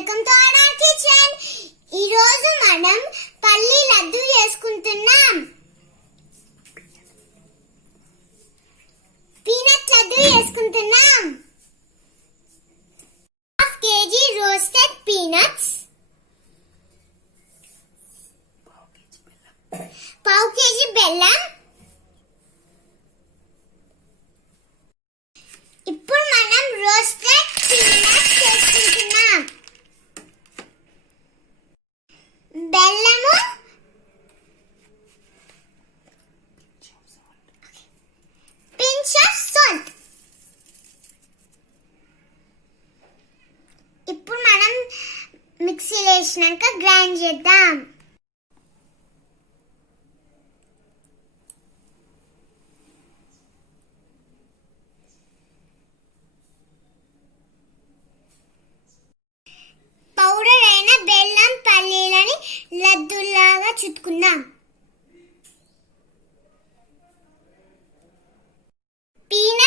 Welcome to our kitchen. ఈ రోజు మనం పల్లి లడ్డు చేసుకుంటున్నాం. పీనట్ లడ్డు చేసుకుంటున్నాం. 1/2 kg రోస్టెడ్ పీనట్స్, 1/2 kg బెల్లం. ఇప్పుడు మనం రోస్టెడ్ పీనట్స్ చేసుకుంటున్నాం. బెల్లము, pinch of salt. ఇప్పుడు మనం మిక్సీలో వేసినాక గ్రైండ్ చేద్దాం. పౌడర్ అయిన బెల్లం పల్లీలని లడ్డూలాగా చుట్టుకుందాం. పీనట్